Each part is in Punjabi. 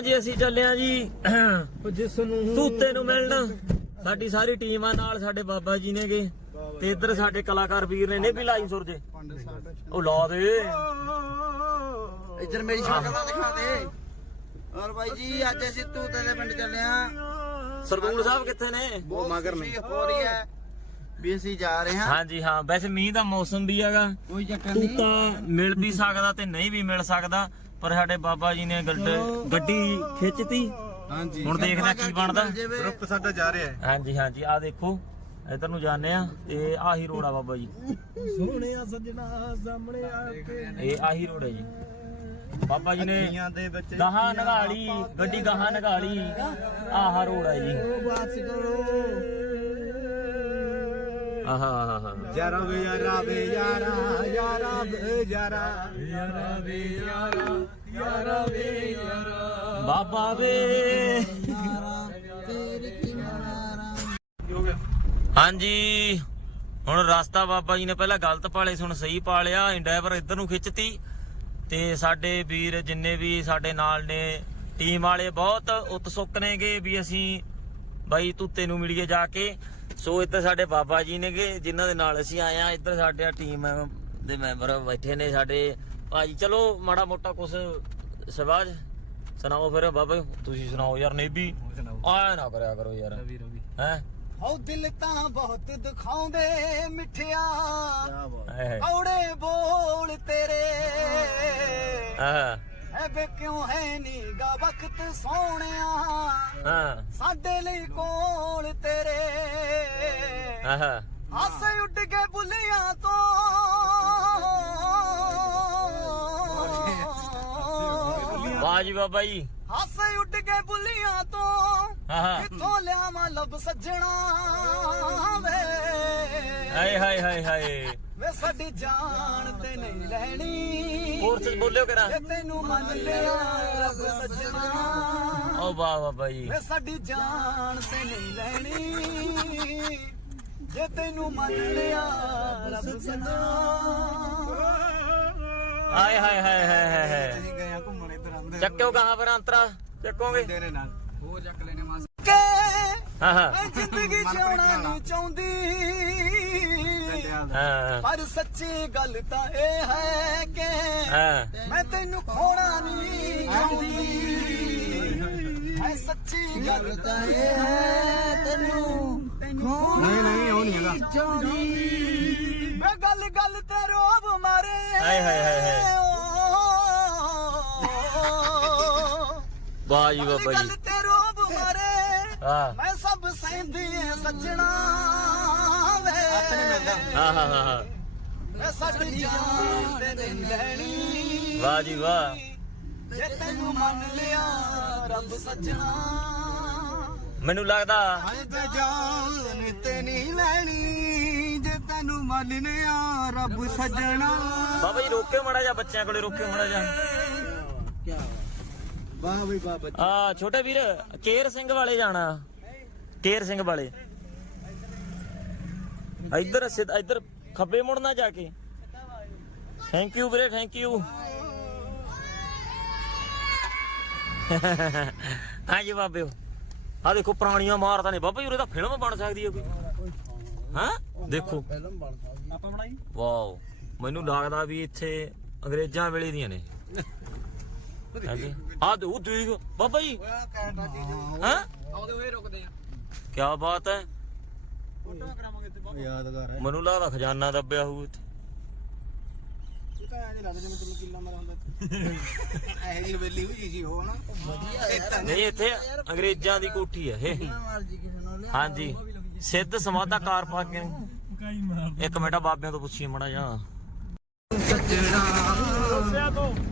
ਹਾਂਜੀ ਅਸੀਂ ਚੱਲੇ ਆ ਜੀ। ਜਿਸ ਨੂੰ ਤੂਤੇ ਨੂੰ ਮਿਲਣ। ਸਾਡੀ ਸਾਰੀ ਟੀਮ ਆ ਨਾਲ ਸਾਡੇ ਬਾਬਾ ਜੀ ਨੇਗੇ। ਤੇ ਇੱਧਰ ਸਾਡੇ ਕਲਾਕਾਰ ਵੀਰ ਨੇ ਨੇ ਵੀ ਲਾਈ ਸੁਰਜੇ। ਉਹ ਲਾ ਦੇ। ਇੱਧਰ ਮੇਰੀ ਸ਼ਕਲ ਦਿਖਾ ਦੇ। ਔਰ ਬਾਈ ਜੀ ਅੱਜ ਅਸੀਂ ਤੂਤੇ ਦੇ ਪਿੰਡ ਚੱਲੇ ਆ ਸਰਦੂਲ ਸਾਹਿਬ ਕਿੱਥੇ ਨੇ? ਉਹ ਮਗਰ ਨਹੀਂ ਹੋ ਰਹੀ ਹੈ। ਵੀ ਅਸੀਂ ਜਾ ਰਹੇ ਹਾਂ। ਹਾਂਜੀ ਹਾਂ। ਵੈਸੇ ਮੀਂਹ ਦਾ ਮੌਸਮ ਵੀ ਹੈਗਾ। ਕੋਈ ਚੱਕਰ ਨਹੀਂ। ਤੂਤਾ ਮਿਲ ਵੀ ਸਕਦਾ ਤੇ ਨਹੀਂ ਵੀ ਮਿਲ ਸਕਦਾ ਪਰ ਸਾਡੇ ਬਾਬਾ ਜੀ ਨੇ ਗੱਡ- ਗੱਡੀ ਖਿੱਚਤੀ। ਹਾਂਜੀ। ਹੁਣ ਦੇਖਦੇ ਆ ਕੀ ਬਣਦਾ। ਗਰੁੱਪ ਸਾਡਾ ਜਾ ਰਿਹਾ ਹੈ। ਹਾਂਜੀ ਹਾਂਜੀ। ਆ ਦੇਖੋ ਇਧਰ ਨੂੰ ਜਾਂਦੇ ਆ ਤੇ ਆਹੀ ਰੋਡ ਆ ਬਾਬਾ ਜੀ। ਸੋਹਣਿਆ ਸੱਜਣਾ ਸਾਹਮਣੇ ਆ ਕੇ। ਇਹ ਆਹੀ ਰੋਡ ਹੈ ਜੀ। ਬਾਬਾ ਜੀ ਨੇ ਅੱਖੀਆਂ ਦੇ ਵਿੱਚ ਗਾਹਾਂ ਨਗਾਲੀ ਗੱਡੀ ਗਾਹਾਂ ਨਗਾਲੀ। ਆਹ ਰੋਡ ਹੈ ਜੀ। ਬਸ ਕਰੋ। ਆਹਾ ਆਹਾ ਯਾਰਾ ਵੇ ਯਾਰਾ ਵੇ ਯਾਰਾ ਯਾਰਾ ਵੇ ਯਾਰਾ। ਯਾਰਾ ਵੇ ਯਾਰਾ ਯਾਰਾ ਵੇ ਯਾਰਾ। ਬਾਬਾ ਵੇ। ਹੋ ਹਾਂਜੀ ਹੁਣ ਰਸਤਾ ਬਾਬਾ ਜੀ ਨੇ ਪਹਿਲਾਂ ਗਲਤ ਪਾਲੇ ਸੁਣ ਸਹੀ ਪਾਲਿਆ ਡਰਾਈਵਰ ਇੱਧਰ ਨੂੰ ਖਿੱਚਤੀ। ਤੇ ਸਾਡੇ ਵੀਰ ਜਿੰਨੇ ਵੀ ਸਾਡੇ ਨਾਲ ਨੇ ਟੀਮ ਵਾਲੇ ਬਹੁਤ ਉਤਸੁਕ ਨੇਗੇ ਵੀ ਅਸੀਂ ਬਾਈ ਤੂਤੇ ਨੂੰ ਮਿਲੀਏ ਜਾ ਕੇ। ਸੋ ਇੱਧਰ ਸਾਡੇ ਬਾਬਾ ਜੀ ਨੇਗੇ ਜਿਨ੍ਹਾਂ ਦੇ ਨਾਲ ਅਸੀਂ ਆਏ ਆ ਇੱਧਰ ਸਾਡੇ ਟੀਮ ਦੇ ਮੈਂਬਰ ਬੈਠੇ ਨੇ ਸਾਡੇ। ਭਾਜੀ ਚਲੋ ਮਾੜਾ ਮੋਟਾ ਕੁਝ ਸਵਾਜ ਸੁਣਾਓ ਫਿਰ ਬਾਬਾ। ਜੀ, ਤੁਸੀਂ ਸੁਣਾਓ ਯਾਰ ਨੇਬੀ ਆਇਆ ਨਾ ਕਰਿਆ ਕਰੋ ਯਾਰ। ਰਵੀ ਰਵੀ। ਹੈ? ਹੋ ਦਿਲ ਤਾਂ ਬਹੁਤ ਦਿਖਾਉਂਦੇ ਮਿੱਠਿਆ। ਔੜੇ ਬੋਲ ਤੇਰੇ। ਹਾਂ। ਐ ਬੇ ਕਿਉਂ ਹੈ ਨੀਗਾ ਵਕਤ ਸੋਹਣਿਆ? ਹਾਂ। ਸਾਡੇ ਲਈ ਤੇਰੇ ਆਹਾ। ਹਾਸੇ ਉੱਡ ਕੇ ਬੁੱਲੀਆਂ ਤੋਂ। ਵਾਹ ਜੀ ਬਾਬਾ ਜੀ। ਹਾਸੇ ਉੱਡ ਕੇ ਬੁੱਲੀਆਂ ਤੋਂ। ਕਿੱਥੋਂ ਲਿਆਵਾਂ ਲੱਭ ਸੱਜਣਾ ਵੇ? ਹਾਏ ਹਾਏ ਹਾਏ ਹਾਏ। ਵੇ ਸਾਡੀ ਜਾਨ ਤੇ ਨਹੀਂ ਲੈਣੀ। ਹੋਰ ਸੇ ਬੋਲਿਓ ਕਰਾ ਤੈਨੂੰ ਮੰਨ ਲਿਆ ਰੱਬ ਸੱਜਣਾ। ਓ ਵਾਹ ਬਾਬਾ ਜੀ। ਵੇ ਸਾਡੀ ਜਾਨ ਤੇ ਨਹੀਂ ਲੈਣੀ। ਜੇ ਤੈਨੂੰ ਮੰਨ ਲਿਆ ਰੱਬ ਸੱਜਣਾ ਹਾਏ ਹਾਏ ਹਾਏ ਹਾਏ ਹਾਏ ਹਾਏ। ਅਸੀਂ ਗਏ ਆ ਘੁੰਮਣ ਇੱਧਰ ਆਂਦੇ ਚੱਕਿਓ ਕਹਾਂ ਪਰ ਅੰਤਰਾ। ਚੱਕੋਗੇ? ਤੇਰੇ ਨਾਲ। ਹੋਰ ਚੱਕ ਲੈਨੇ ਮਾਸ। ਕਿ ਆਹਾ ਮੈਂ ਜ਼ਿੰਦਗੀ ਜਿਉਣਾ ਨਹੀਂ ਚਾਹੁੰਦੀ। ਹਾਂ। ਪਰ ਸੱਚੀ ਗੱਲ ਤਾਂ ਇਹ ਹੈ ਕਿ ਹਾਂ। ਮੈਂ ਤੈਨੂੰ ਖੋਣਾ ਨਹੀਂ ਚਾਹੁੰਦੀ। ਹੈ ਸੱਚੀ ਗੱਲ ਤਾਂ ਇਹ ਹੈ ਤੈਨੂੰ ਖੋਣਾ ਨਹੀਂ ਨਹੀਂ ਉਹ ਨਹੀਂ ਹੈਗਾ। ਚਾਹੁੰਦੀ ਮੈਂ ਗੱਲ ਗੱਲ ਤੇ ਰੋਬ ਮਾਰੇ। ਹਾਏ ਹਾਏ ਹਾਏ ਹਾਏ। ਵਾਹ ਜੀ ਬਾਬਾ ਗੱਲ ਤੇ ਰੋਬ ਮਾਰੇ। ਹਾਂ। ਮੈਂ ਸਭ ਸਹਿੰਦੀ ਐ ਸੱਜਣਾ ਵੇ। ਹਾਂ ਹਾਂ ਹਾਂ ਹਾਂ। ਮੈਂ ਸਾਡੀ ਜਾਨ ਨਹੀਂ ਲੈਣੀ। ਵਾਹ ਜੀ ਵਾਹ। ਜੇ ਤੈਨੂੰ ਮੰਨ ਲਿਆ ਰੱਬ ਸੱਜਣਾ। ਮੈਨੂੰ ਲੱਗਦਾ ਹਾਏ ਤੇ ਜਾਨ ਤੇ ਨਹੀਂ ਲੈਣੀ ਜੇ ਤੈਨੂੰ ਮੰਨ ਲਿਆ ਰੱਬ ਸੱਜਣਾ। ਬਾਬਾ ਜੀ ਰੋਕਿਓ ਮੜਾ ਜਾ ਬੱਚਿਆਂ ਕੋਲੇ ਰੋਕਿਓ ਮੜਾ ਜਾ ਕੀ ਵਾਹ ਬਈ ਵਾਹ ਬੱਚਾ। ਆ ਛੋਟੇ ਵੀਰ ਕੇਰ ਸਿੰਘ ਵਾਲੇ ਜਾਣਾ। ਕੇਰ ਸਿੰਘ ਵਾਲੇ। ਇੱਧਰ ਸਿੱਧ ਇੱਧਰ ਖੱਬੇ ਮੁੜਨਾ ਜਾ ਕੇ। ਥੈਂਕ ਯੂ ਵੀਰੇ ਥੈਂਕ ਯੂ ਹਾਂਜੀ ਬਾਬਿਓ। ਆ ਦੇਖੋ ਪੁਰਾਣੀਆਂ ਮਾਰਤਾਂ ਨੇ। ਬਾਬਾ ਜੀ ਉਰੇ ਤਾਂ ਫਿਲਮ ਬਣ ਸਕਦੀ ਹੈ ਕੋਈ। ਹਾਂ? ਦੇਖੋ। ਫਿਲਮ ਬਣ ਸਕਦੀ ਆਪਾਂ ਬਣਾਈ ਵਾਓ। ਮੈਨੂੰ ਲੱਗਦਾ ਵੀ ਇੱਥੇ ਅੰਗਰੇਜ਼ਾਂ ਵੇਲੇ ਦੀਆਂ ਨੇ। ਹਾਂਜੀ ਆ ਦੇ ਉਹ ਦੇਖ। ਬਾਬਾ ਜੀ। ਹਾਂ? ਆਉਂਦੇ ਹੋਏ ਰੁਕਦੇ ਆ ਕੀ ਬਾਤ ਹੈ। ਫੋਟੋ ਕਰਾਵਾਂਗੇ ਇੱਥੇ ਬਹੁਤ ਯਾਦਗਾਰ ਹੈ। ਮੈਨੂੰ ਲੱਗਦਾ ਖਜ਼ਾਨਾ ਦੱਬਿਆ ਹੋਊ ਇੱਥੇ। ਤਾਂ ਐਂ ਲੱਗਦਾ ਜਿਵੇਂ ਤੈਨੂੰ ਕਿੱਲਾ ਮਾਰਾ ਹੁੰਦਾ ਇਹ ਜੀ ਵੇਲੀ ਹੋਈ ਸੀ ਹੋ ਨਾ। ਵਧੀਆ ਯਾਰ। ਨਹੀਂ ਇੱਥੇ ਅੰਗਰੇਜ਼ਾਂ ਦੀ ਕੋਠੀ ਹੈ ਇਹ। ਮਰਜ਼ੀ ਕਿਸੇ ਨੂੰ ਲਿਆ ਹਾਂਜੀ। ਸਿੱਧ ਸਮਾਧਾ ਕਾਰ ਪਾਰਕਿੰਗ ਕਾਈ ਮਾਰ ਇੱਕ ਮਿੰਟ ਬਾਬਿਆਂ ਤੋਂ ਪੁੱਛੀਏ ਮੜਾ ਜਾ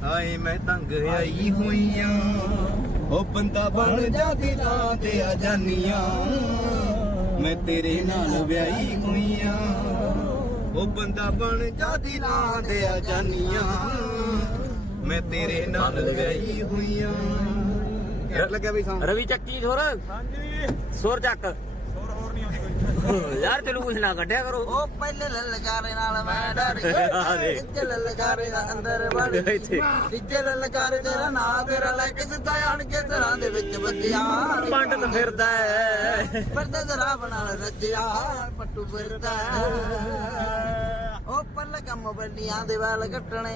ਹਾਏ ਮੈਂ ਤੰਗ ਆਈ ਹੋਈਆਂ। ਉਹ ਬੰਦਾ ਬਣ ਜਾ ਦਿਲਾਂ ਤੇ ਆ ਜਾਨੀਆਂ। ਮੈਂ ਤੇਰੇ ਨਾਲ ਵਿਆਹੀ ਹੋਈਆਂ। ਉਹ ਬੰਦਾ ਬਣ ਜਾ ਦਿਲਾਂ ਤੇ ਆ ਜਾਨੀਆਂ ਮੈਂ ਤੇਰੇ ਨਾਲ ਵਿਆਹੀ ਹੋਈਆਂ। ਕਿਹੜਾ ਲੱਗਿਆ ਵੀ ਸਾਂ ਰਵੀ ਚੱਕੀ ਛੋਰ ਹਾਂਜੀ। ਸੁਰ ਚੱਕ। ਹੋਰ ਹੋਰ ਯਾਰ ਤੈਨੂੰ ਕੁਝ ਨਾ ਕੱਢਿਆ ਕਰੋ। ਉਹ ਪਹਿਲੇ ਲਲਕਾਰੇ ਨਾਲ ਮੈਂ ਡਰ ਗਿਆ। ਦੇ। ਇੱਥੇ ਲਲਕਾਰੇ ਦਾ ਅੰਦਰ ਵੜ ਇੱਥੇ। ਇੱਥੇ ਲਲਕਾਰੇ ਤੇਰਾ ਨਾਂ ਤੇਰਾ ਲੈ ਕੇ ਸਿੱਧਾ ਆਣ ਕੇ ਤੇਰਾਂ ਦੇ ਵਿੱਚ ਵੱਜਿਆ। ਪੰਡਤ ਫਿਰਦਾ ਹੈ। ਪਰਦੇ ਜ਼ਰਾ ਬਣਾ ਰੱਜਿਆ ਪੱਟੂ ਫਿਰਦਾ ਉਹ ਪੱਲ ਕੰਮ ਬੰਨੀਆਂ ਦੇ ਵਾਲ ਕੱਟਣੇ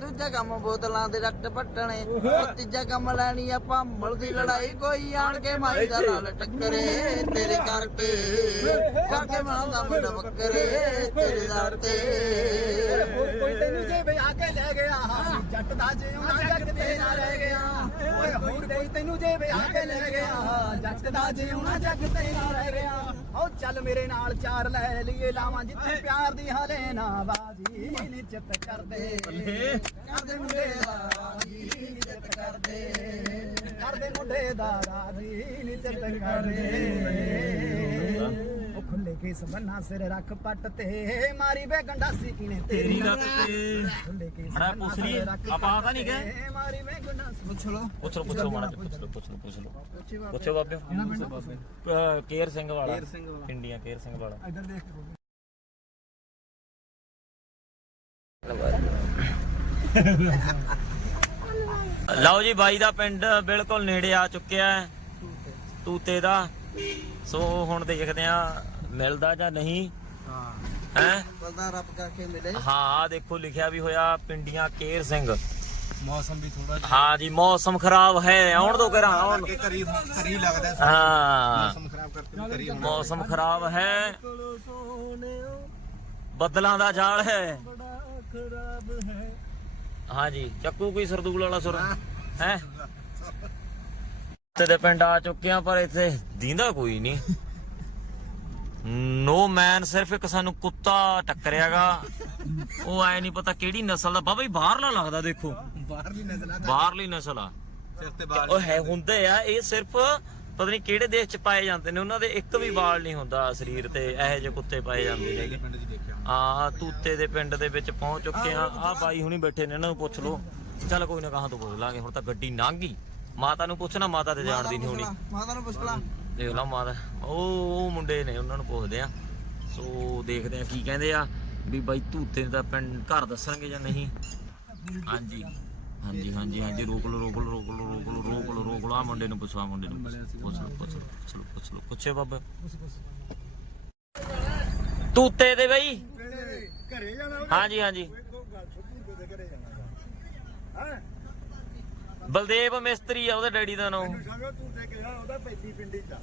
ਦੂਜਾ ਕੰਮ ਬੋਤਲਾਂ ਦੇ ਰੱਟ ਪੱਟਣੇ ਉਹ ਤੀਜਾ ਕੰਮ ਲੈਣੀ ਆਪਾਂ ਮਲ ਦੀ ਲੜਾਈ ਕੋਈ ਆਣ ਕੇ ਮਾਈ ਦਾ ਨਾਲ ਟੱਕਰੇ ਤੇਰੇ ਕਰਕੇ। ਕਰਕੇ ਬਣਾਉਂਦਾ ਮੁੰਡਾ ਬੱਕਰੇ ਤੇਰੇ ਦਰ ਤੇ। ਕੋਈ ਤੈਨੂੰ ਜੇ ਵਿਆਹ ਕੇ ਲੈ ਗਿਆ। ਜੱਟ ਦਾ ਜਿਉਣਾ ਜੱਗ ਤੇ ਨਾ ਰਹਿ ਗਿਆ। ਓਏ ਹੋਰ ਕੋਈ ਤੈਨੂੰ ਜੇ ਵਿਆਹ ਕੇ ਲੈ ਗਿਆ। ਜੱਟ ਦਾ ਜਿਉਣਾ ਜੱਗ ਤੇ ਨਾ ਰਹਿ ਗਿਆ। ਓ ਚੱਲ ਮੇਰੇ ਨਾਲ ਚਾਰ ਲੈ ਲਈਏ ਲਾਵਾਂ ਜਿੱਥੇ ਪਿਆਰ ਦੀ ਹਲੇ ਨਾ ਬਾਜੀ। ਨਿਜਤ ਕਰਦੇ। ਕਰਦੇ ਮੁੰਡੇ ਦਾ ਰਾਜੀ ਨਿਜਤ ਕਰਦੇ। ਕਰਦੇ ਮੁੰਡੇ ਦਾ ਰਾਜੀ ਨਿਜਤ ਕਰਦੇ। ਉਹ ਖੁੱਲੇ ਕੇਸ ਬੰਨਾ ਸਿਰ ਰੱਖ ਪੱਟ ਤੇ। ਮਾਰੀ ਵੇ ਗੰਡਾਸੀ ਕਿਨੇ ਤੇਰੀ ਲੱਤ ਤੇ। ਖੁੱਲੇ ਕੇਸ ਬੜਾ ਬੰਨਾ ਪੁੱਛ ਲਈ। ਸਿਰ ਰੱਖ ਆਪਾਂ ਨਹੀਂ ਤੇ। ਮਾਰੀ ਵੇ ਗੰਡਾਸੀ। ਪੁੱਛ ਲੋ ਪੁੱਛ ਲੋ ਪੁੱਛ ਲੋ ਮਾੜਾ ਪੁੱਛ ਲੋ ਪੁੱਛ ਲੋ ਪੁੱਛ ਲੋ ਪੁੱਛੋ ਬਾਬੇ। ਕੇਰ ਸਿੰਘ ਵਾਲਾ। ਕੇਰ ਸਿੰਘ ਵਾਲਾ। ਇੰਡੀਆ ਕੇਰ ਸਿੰਘ ਵਾਲਾ। ਇੱਧਰ ਦੇਖ। ਲਓ। ਜੀ ਬਾਈ ਦਾ ਪਿੰਡ ਬਿਲਕੁਲ ਨੇੜੇ ਆ ਚੁੱਕਿਆ ਹੈ। ਤੂਤੇ। ਦਾ। ਸੋ ਹੁਣ ਦੇਖਦੇ ਆ ਮਿਲਦਾ ਜਾਂ ਨਹੀਂ? ਹਾਂ। ਹੈ? ਪਤਾ ਰੱਬ ਕਰਕੇ ਮਿਲੇ। ਹਾਂ ਆਹ ਦੇਖੋ ਲਿਖਿਆ ਵੀ ਹੋਇਆ ਪਿੰਡੀਆਂ ਕੇਰ ਸਿੰਘ। ਮੌਸਮ ਵੀ ਥੋੜਾ ਹਾਂ ਜੀ ਮੌਸਮ ਖਰਾਬ ਹੈ ਆਉਣ ਦੋ ਕਰਾਂ ਆਉਣ ਜਿਹਾ ਕਰੀ ਕਰੀ ਲੱਗਦਾ। ਹਾਂ। ਮੌਸਮ ਖਰਾਬ ਕਰਕੇ ਕਰੀ ਹੋਣਾ। ਮੌਸਮ ਖਰਾਬ ਹੈ। ਬੱਦਲਾਂ ਦਾ ਜਾਲ ਹੈ। ਬੜਾ ਖਰਾਬ ਹੈ ਹਾਂ ਜੀ ਚੱਕੂ ਕੋਈ ਸਰਦੂਲ ਵਾਲਾ ਸੁਰ? ਹੈ? ਤੇ ਦੇ ਪਿੰਡ ਆ ਚੁੱਕੇ ਆ ਪਰ ਇੱਥੇ ਦੀਂਦਾ ਕੋਈ ਨਹੀਂ। ਨੋ ਮੈਨ ਸਿਰਫ ਇੱਕ ਸਾਨੂੰ ਕੁੱਤਾ ਟੱਕਰਿਆਗਾ। ਉਹ ਐ ਨਹੀਂ ਪਤਾ ਕਿਹੜੀ ਨਸਲ ਦਾ। ਬਾਬਾ ਜੀ ਬਾਹਰਲਾ ਲੱਗਦਾ ਦੇਖੋ। ਬਾਹਰਲੀ ਨਜ਼ਲਾਂ ਬਾਹਰਲੀ ਨਸਲ ਆ। ਸਿਰ ਤੇ ਬਾਲ ਉਹ ਹੈ ਹੁੰਦੇ। ਆ। ਇਹ ਸਿਰਫ ਪਤਾ ਨਹੀਂ ਕਿਹੜੇ ਦੇਸ਼ ਚ ਪਾਏ ਜਾਂਦੇ ਨੇ। ਉਹਨਾਂ ਦੇ ਇੱਕ ਵੀ ਵਾਲ ਨਹੀਂ ਹੁੰਦਾ ਸਰੀਰ ਤੇ। ਇਹੋ ਜਿਹੇ ਕੁੱਤੇ ਪਾਏ ਜਾਂਦੇ ਨੇ ਪਿੰਡ 'ਚ ਦੇਖਿਆ ਆ ਤੂਤੇ ਦੇ ਪਿੰਡ ਦੇ ਵਿੱਚ ਪਹੁੰਚ ਚੁੱਕੇ ਆ। ਆ ਬਾਈ ਹੁਣੀ ਬੈਠੇ ਨੇ ਇਹਨਾਂ ਨੂੰ ਪੁੱਛ ਲਓ। ਚੱਲ ਕੋਈ ਨਾ ਕਹਾਂ ਤੋਂ ਪੁੱਛ ਲਾਂਗੇ। ਹੁਣ ਤਾਂ ਗੱਡੀ ਲੰਘ ਗਈ ਮਾਤਾ ਨੂੰ ਪੁੱਛਣਾ ਮਾਤਾ ਤੇ ਜਾਣਦੀ ਨਹੀਂ ਹੋਣੀ। ਮਾਤਾ ਨੂੰ ਪੁੱਛ ਲਾ। ਦੇਖ ਲਾ ਮਾਤਾ। ਉਹ ਉਹ ਮੁੰਡੇ ਨੇ ਉਹਨਾਂ ਨੂੰ ਪੁੱਛਦੇ ਆ। ਸੋ ਦੇਖਦੇ ਆ ਕੀ ਕਹਿੰਦੇ ਆ ਵੀ ਬਾਈ ਤੂਤੇ ਦਾ ਪਿੰਡ ਘਰ ਦੱਸਣਗੇ ਜਾਂ ਨਹੀਂ? ਹਾਂਜੀ। ਹਾਂਜੀ ਹਾਂਜੀ ਹਾਂਜੀ। ਰੋਕ ਲਓ ਰੋਕ ਲਓ ਰੋਕ ਲਓ ਰੋਕ ਲਓ ਰੋਕ ਲਓ ਰੋਕ ਲਓ। ਆ ਮੁੰਡੇ ਨੂੰ ਪੁੱਛੋ ਆ ਮੁੰਡੇ ਨੂੰ ਪੁੱਛ। ਲਓ ਪੁੱਛ ਲਓ ਪੁੱਛ ਲਓ ਪੁੱਛ ਲਓ। ਪੁੱਛ ਬਾਬਾ। ਤੂਤੇ ਦੇ ਬਈ। ਘਰੇ ਜਾਣਾ। ਹਾਂਜੀ ਹਾਂਜੀ। ਘਰੇ ਜਾਣਾ। ਹਾਂ? ਬਲਦੇਵ ਮਿਸਤਰੀ ਆ ਉਹਦੇ ਡੈਡੀ ਦਾ ਨਾਮ। ਸਮਝੋ ਤੂੰ ਤੇ ਗਿਆ ਉਹਦਾ ਪੈਦੀ ਪਿੰਡੀ ਦਾ।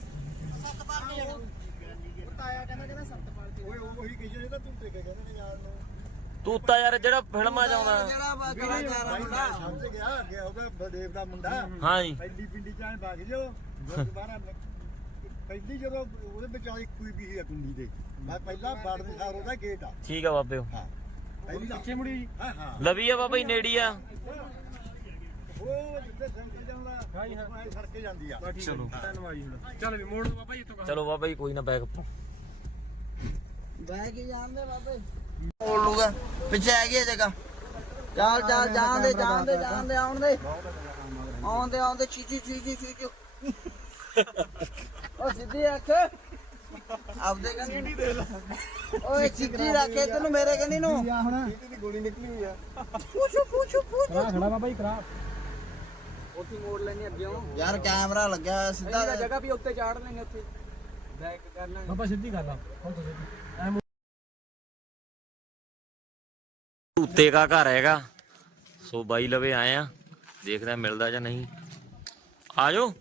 ਤਾਇਆ ਕਹਿੰਦਾ ਕਹਿੰਦਾ ਸੱਤਪਾਲ ਤੇ ਓਏ ਉਹ ਉਹੀ ਕਹੀ ਜਾਂਦਾ ਤੂੰ ਤੇ ਕਹਿੰਦੇ ਨੇ ਯਾਰ ਨੂੰ। ਤੂਤਾ ਯਾਰ ਜਿਹੜਾ ਫਿਲਮਾਂ ਚ ਆਉਂਦਾ। ਜਿਹੜਾ ਕਲਾਕਾਰ ਮੁੰਡਾ। ਸਮਝ ਗਿਆ ਗਿਆ ਉਹਦਾ ਬਲਦੇਵ ਦਾ ਮੁੰਡਾ। ਹਾਂਜੀ। ਪਹਿਲੀ ਪਿੰਡੀ ਚ ਆਂ ਭਾਗ ਜੋ ਦੁਬਾਰਾ ਪਹਿਲੀ ਜਦੋਂ ਉਹਦੇ ਵਿਚਾਲੇ ਕੋਈ ਵੀ ਹੈ ਕੁੰਡੀ ਦੇ। ਮੈਂ ਪਹਿਲਾਂ ਬਾੜ ਦੇ ਸਾਰ ਉਹਦਾ ਗੇਟ ਆ। ਠੀਕ ਆ ਬਾਬੇ। ਹਾਂ। ਪਹਿਲਾਂ ਪਿੱਛੇ ਮੁੜੀ ਹਾਂ ਹਾਂ। ਲਵੀ ਆ ਬਾਬਾ ਜੀ ਨੇੜੀ ਆ। ਉਹ ਜਿੱਥੇ ਸੰਕਲ ਜਾਂਦਾ ਹਾਂ ਹਾਂ ਸੜ ਕੇ ਜਾਂਦੀ ਆ ਚਲੋ। ਧੰਨਵਾਦ ਹੁਣ ਚੱਲ ਵੀ ਮੋੜ ਬਾਬਾ ਜੀ ਇੱਥੋਂ ਚਲੋ ਬਾਬਾ ਜੀ ਕੋਈ ਨਾ ਬੈਗ ਬਹਿ ਕੇ ਜਾਂਦੇ ਬਾਬੇ ਮੋੜ ਲੂਗਾ ਪਿੱਛੇ ਹੈਗੀ ਹੈ ਜਗ੍ਹਾ। ਚੱਲ ਚੱਲ ਜਾਂਦੇ ਜਾਂਦੇ ਜਾਂਦੇ ਆਉਣ ਦੇ। ਆਉਂਦੇ ਆਉਂਦੇ ਚੀਚੀ ਚੀਚੀ ਚੀਚੀ। ਉਹ ਸਿੱਧੀ ਰੱਖ। ਆਪਦੇ ਕੰਨੀ ਨਹੀਂ ਦੇ ਲੈ। ਓਏ ਸਿੱਧੀ ਰੱਖੇ ਤੈਨੂੰ ਮੇਰੇ ਕੰਨੀ ਨੂੰ। ਹੁਣ ਦੀ ਗੋਲੀ ਨਿਕਲੀ ਹੋਈ ਆ। ਪੁੱਛੋ ਪੁੱਛੋ ਪੁੱਛੋ। ਖੜਾ ਬਾਬਾ ਜੀ ਕਰਾ। ਉੱਥੇ ਮੋੜ ਲੈਣੀ ਅੱਗੇ ਯਾਰ ਕੈਮਰਾ ਲੱਗਿਆ ਹੋਇਆ ਸਿੱਧਾ ਜਗ੍ਹਾ ਵੀ ਉੱਤੇ ਚਾੜ ਲੈਂਗੇ ਉੱਥੇ। ਬੈਕ ਕਰ ਲਾਂਗੇ। ਬਾਬਾ ਸਿੱਧੀ ਕਰ ਲਾ ਹੁਣ ਤੋਂ ਸਿੱਧੀ। ਤੂਤੇ ਦਾ ਘਰ ਹੈਗਾ। ਸੋ ਬਾਈ ਲਵੇ ਆਏ ਆ। ਦੇਖਦੇ ਆ ਮਿਲਦਾ ਜਾਂ ਨਹੀਂ। ਆ ਜਾਓ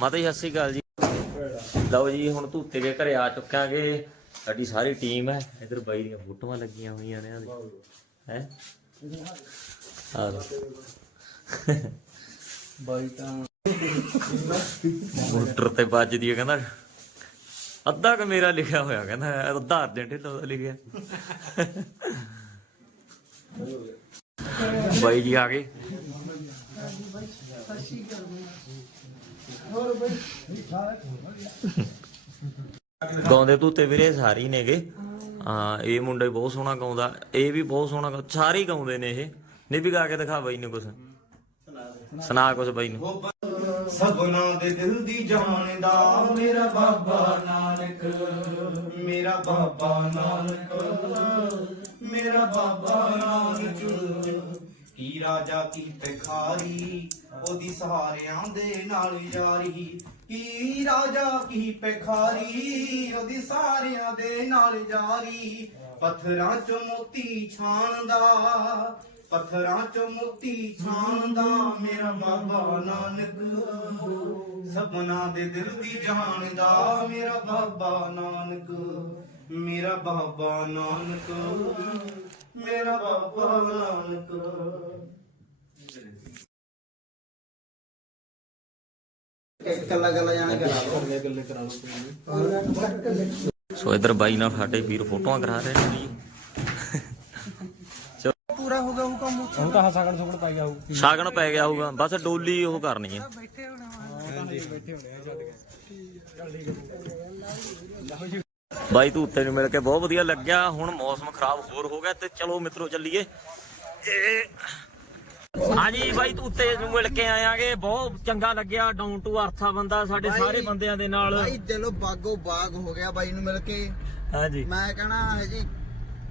ਮਾਤਾ ਜੀ ਸਤਿ ਸ਼੍ਰੀ ਅਕਾਲ ਜੀ। ਲਓ ਜੀ ਹੁਣ ਤੂਤੇ ਦੇ ਘਰੇ ਆ ਚੁੱਕਾਂਗੇ। ਸਾਡੀ ਸਾਰੀ ਟੀਮ ਹੈ। ਇਧਰ ਬਾਈ ਦੀਆਂ ਫੋਟੋਆਂ ਲੱਗੀਆਂ ਹੋਈਆਂ ਨੇ ਹੈ? ਆ ਲਓ। ਬਾਈ ਤਾਂ ਮੋਟਰ ਤੇ ਵੱਜਦੀ ਹੈ ਕਹਿੰਦਾ ਅੱਧਾ ਕ ਮੇਰਾ ਲਿਖਿਆ ਹੋਇਆ ਕਹਿੰਦਾ ਅੱਧਾ ਅਰਜੈਂਟ ਢਿੱਲੋਂ ਦਾ ਲਿਖਿਆ। ਬਾਈ ਜੀ ਆ ਗਏ। ਗਾਉਂਦੇ ਤੂਤੇ ਵੀਰੇ ਸਾਰੇ ਨੇਗੇ। ਹਾਂ ਇਹ ਮੁੰਡੇ ਬਹੁਤ ਸੋਹਣਾ ਗਾਉਂਦਾ ਇਹ ਵੀ ਬਹੁਤ ਸੋਹਣਾ ਸਾਰੇ ਗਾਉਂਦੇ ਨੇ ਇਹ। ਨਹੀਂ ਵੀ ਗਾ ਕੇ ਦਿਖਾ ਬਾਈ ਨੂੰ ਕੁਛ। ਸੁਣਾ ਕੁਛ ਬਾਈ ਨੂੰ। ਸਭਨਾ ਦੇ ਦਿਲ ਦੀ ਜਾਣਦਾ ਮੇਰਾ ਬਾਬਾ ਨਾਨਕ, ਮੇਰਾ ਬਾਬਾ ਨਾਨਕ, ਮੇਰਾ ਬਾਬਾ ਨਾਨਕ। ਕੀ ਰਾਜਾ, ਕੀ ਭਿਖਾਰੀ, ਉਹਦੀ ਸਾਰਿਆਂ ਦੇ ਨਾਲ ਯਾਰੀ। ਕੀ ਰਾਜਾ, ਕੀ ਭਿਖਾਰੀ, ਉਹਦੀ ਸਾਰਿਆਂ ਦੇ ਨਾਲ ਯਾਰੀ। ਪੱਥਰਾਂ ਚੋਂ ਮੋਤੀ ਛਾਣਦਾ ਪੱਥਰਾਂ ਚੋਂ ਮੋਤੀ ਛਾਣਦਾ ਮੇਰਾ ਬਾਬਾ ਨਾਨਕ। ਸਭਨਾ ਦੇ ਦਿਲ ਦੀ ਜਾਣਦਾ ਮੇਰਾ ਬਾਬਾ ਨਾਨਕ ਮੇਰਾ ਬਾਬਾ ਨਾਨਕ ਮੇਰਾ ਬਾਬਾ ਨਾਨਕ। ਕੱਲਾ ਕੱਲਾ ਜਾਣਾ ਸੋ ਇਧਰ ਬਾਈ ਨਾਲ ਸਾਡੇ ਵੀਰ ਫੋਟੋਆਂ ਕਰਾ ਰਹੇ ਨੇ ਜੀ। ਪੂਰਾ ਹੋ ਗਿਆ ਉਹ ਕੰਮ ਹੁਣ ਤਾਂ ਹਸਾਗਣ ਸੁਗਣ ਪਾਈ ਜਾਊ ਸਾਗਣ ਪੈ ਗਿਆ ਹੋਊਗਾ। ਬਸ ਡੋਲੀ ਉਹ ਕਰਨੀ ਹੈ। ਬੈਠੇ ਹੋਣਾ ਹਾਂਜੀ ਬੈਠੇ ਹੋਣੇ ਆ। ਛੱਡ ਕੇ ਚੱਲ ਠੀਕ ਹੈ ਬਾਈ ਤੂੰ ਉੱਤੇ ਨੂੰ ਮਿਲ ਕੇ ਬਹੁਤ ਵਧੀਆ ਲੱਗਿਆ। ਹੁਣ ਮੌਸਮ ਖਰਾਬ ਹੋਰ ਹੋ ਗਿਆ ਤੇ ਚਲੋ ਮਿੱਤਰੋ ਚੱਲੀਏ। ਇਹ- ਹਾਂਜੀ ਬਾਈ ਤੂੰ ਉੱਤੇ ਨੂੰ ਮਿਲ ਕੇ ਆਇਆਗੇ। ਬਹੁਤ ਚੰਗਾ ਲੱਗਿਆ। ਡਾਊਨ ਟੂ ਅਰਥਾ ਬੰਦਾ ਸਾਡੇ ਬਾਈ- ਸਾਰੇ ਬੰਦਿਆਂ ਦੇ ਨਾਲ। ਬਾਈ ਦਿਲੋਂ ਬਾਗੋ ਬਾਗ ਹੋ ਗਿਆ ਬਾਈ ਨੂੰ ਮਿਲ ਕੇ। ਹਾਂਜੀ। ਮੈਂ ਕਹਣਾ ਹੈ ਜੀ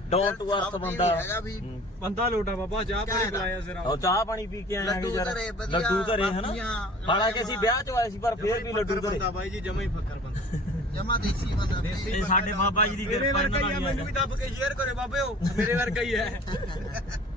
ਡਾਊਨ ਟੂ ਅਰਥ ਸਭ ਬੰਦਾ। ਹੈਗਾ ਵੀ। ਹੂੰ। ਬੰਦਾ ਲੋਟਾ ਬਾਬਾ ਚਾਹ ਪਾਣੀ ਘੈਂਟ ਆ। ਪਿਲਾਇਆ ਸਿਰਾ ਉਹ ਚਾਹ ਪਾਣੀ ਪੀ ਕੇ ਆਇਆਗੇ ਲੱਡੂ ਵਧੀਆ, ਲੱਡੂ ਧਰੇ ਹਨਾ? ਬਾਕੀਆਂ ਹਾਲਾਂਕਿ ਅਸੀਂ ਵਿਆਹ ਚ ਆਏ ਸੀ ਪਰ ਫੇਰ ਵੀ ਲੱਡੂ ਧਰੇ। ਬੰਦਾ ਬਾਈ ਜੀ ਜਮਾ ਹੀ ਫੱਕਰ ਬੰਦਾ। ਜਮਾ ਦੇਸੀ ਬੰਦਾ ਇਹ ਸਾਡੇ ਬਾਬਾ ਜੀ ਦੀ ਮੇਰੇ ਕਿਰਪਾ ਵਰਗਾ ਇਹਨਾਂ ਹੀ ਆ ਨਾਲ ਮੈਨੂੰ ਵੀ ਦੱਬ ਕੇ ਸ਼ੇਅਰ ਕਰੇ ਬਾਬੇ ਉਹ। ਮੇਰੇ ਵਰਗਾ ਹੀ ਹੈ।